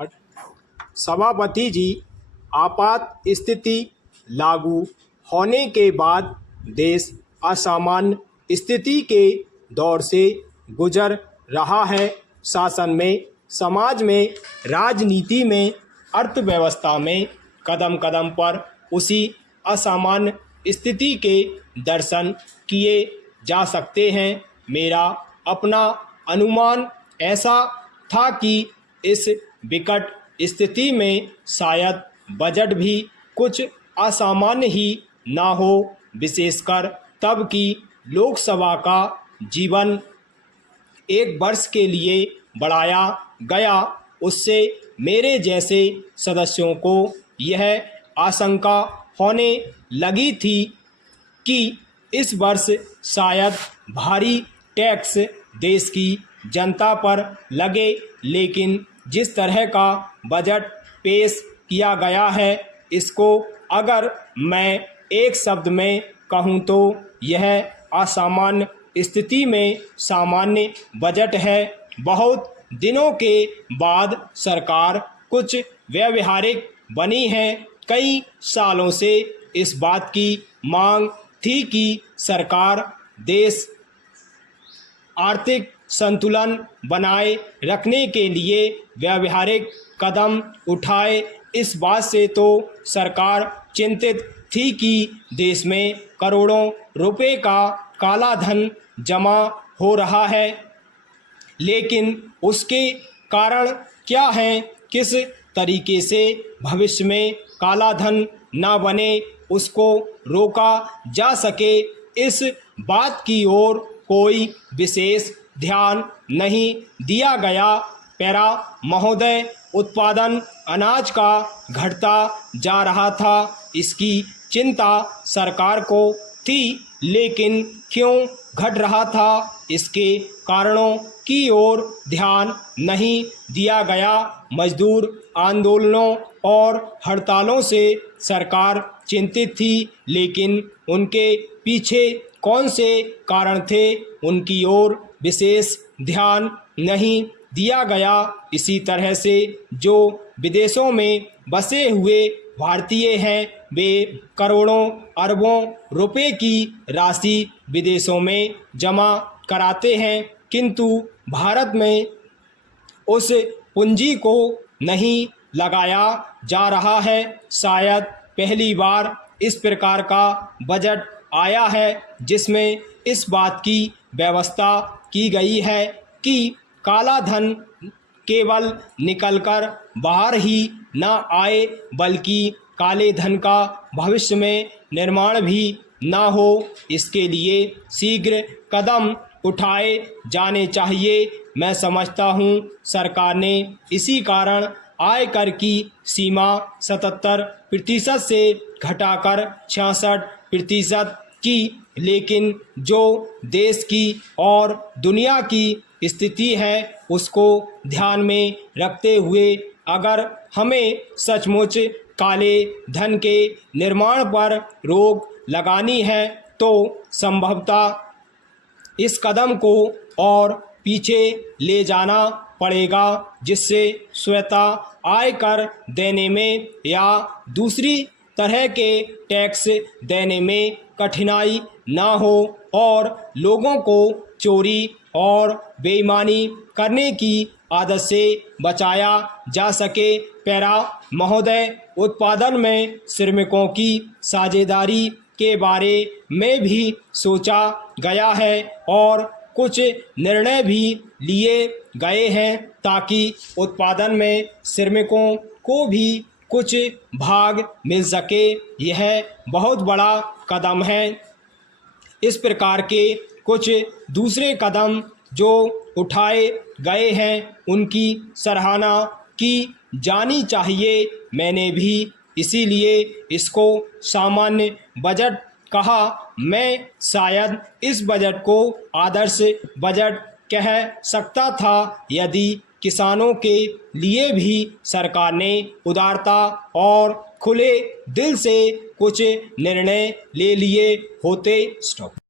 सभापति जी, आपात स्थिति लागू होने के बाद देश असामान्य स्थिति के दौर से गुजर रहा है। शासन में, समाज में, राजनीति में, अर्थव्यवस्था में कदम कदम पर उसी असामान्य स्थिति के दर्शन किए जा सकते हैं। मेरा अपना अनुमान ऐसा था कि इस विकट स्थिति में शायद बजट भी कुछ असामान्य ही ना हो, विशेषकर तब कि लोकसभा का जीवन 1 वर्ष के लिए बढ़ाया गया। उससे मेरे जैसे सदस्यों को यह आशंका होने लगी थी कि इस वर्ष शायद भारी टैक्स देश की जनता पर लगे, लेकिन जिस तरह का बजट पेश किया गया है, इसको अगर मैं एक शब्द में कहूँ तो यह असामान्य स्थिति में सामान्य बजट है। बहुत दिनों के बाद सरकार कुछ व्यावहारिक बनी है। कई सालों से इस बात की मांग थी कि सरकार देश आर्थिक संतुलन बनाए रखने के लिए व्यावहारिक कदम उठाए। इस बात से तो सरकार चिंतित थी कि देश में करोड़ों रुपए का काला धन जमा हो रहा है, लेकिन उसके कारण क्या हैं, किस तरीके से भविष्य में काला धन ना बने, उसको रोका जा सके, इस बात की ओर कोई विशेष ध्यान नहीं दिया गया। पैरा महोदय, उत्पादन अनाज का घटता जा रहा था, इसकी चिंता सरकार को थी, लेकिन क्यों घट रहा था, इसके कारणों की ओर ध्यान नहीं दिया गया। मजदूर आंदोलनों और हड़तालों से सरकार चिंतित थी, लेकिन उनके पीछे कौन से कारण थे, उनकी ओर विशेष ध्यान नहीं दिया गया। इसी तरह से जो विदेशों में बसे हुए भारतीय हैं, वे करोड़ों अरबों रुपए की राशि विदेशों में जमा कराते हैं, किंतु भारत में उस पूंजी को नहीं लगाया जा रहा है। शायद पहली बार इस प्रकार का बजट आया है जिसमें इस बात की व्यवस्था की गई है कि काला धन केवल निकलकर बाहर ही न आए, बल्कि काले धन का भविष्य में निर्माण भी ना हो। इसके लिए शीघ्र कदम उठाए जाने चाहिए। मैं समझता हूँ सरकार ने इसी कारण आयकर की सीमा 77% से घटाकर 66% की, लेकिन जो देश की और दुनिया की स्थिति है उसको ध्यान में रखते हुए अगर हमें सचमुच काले धन के निर्माण पर रोक लगानी है तो संभवतः इस कदम को और पीछे ले जाना पड़ेगा, जिससे स्वतः आयकर देने में या दूसरी तरह के टैक्स देने में कठिनाई ना हो और लोगों को चोरी और बेईमानी करने की आदत से बचाया जा सके। पैरा महोदय, उत्पादन में श्रमिकों की साझेदारी के बारे में भी सोचा गया है और कुछ निर्णय भी लिए गए हैं ताकि उत्पादन में श्रमिकों को भी कुछ भाग मिल सके। यह बहुत बड़ा कदम है। इस प्रकार के कुछ दूसरे कदम जो उठाए गए हैं उनकी सराहना की जानी चाहिए। मैंने भी इसीलिए इसको सामान्य बजट कहा। मैं शायद इस बजट को आदर्श बजट कह सकता था यदि किसानों के लिए भी सरकार ने उदारता और खुले दिल से कुछ निर्णय ले लिए होते। स्टॉप।